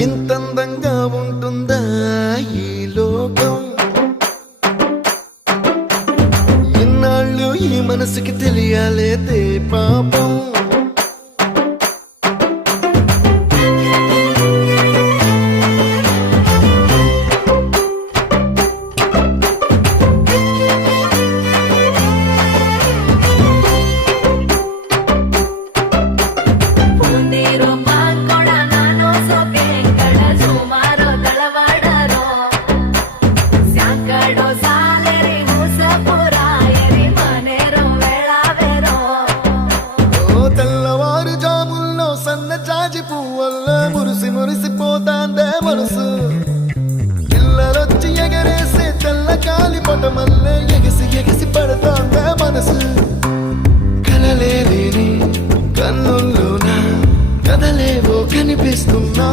ఇంతందంగా ఉంటుందా ఈ లోకం? ఇన్నాళ్ళు ఈ మనసుకి తెలియాలేదే పాపం. జాజి పువ్వల్ల మురిసి మురిసిపోతాందే మనసు. పిల్లలొచ్చి ఎగరేసే తెల్ల కాలి పటమల్లే ఎగిసి ఎగిసి పడతాందే మనసు. కలలే లేని కన్నుల్లోన కదలేవో కనిపిస్తున్నా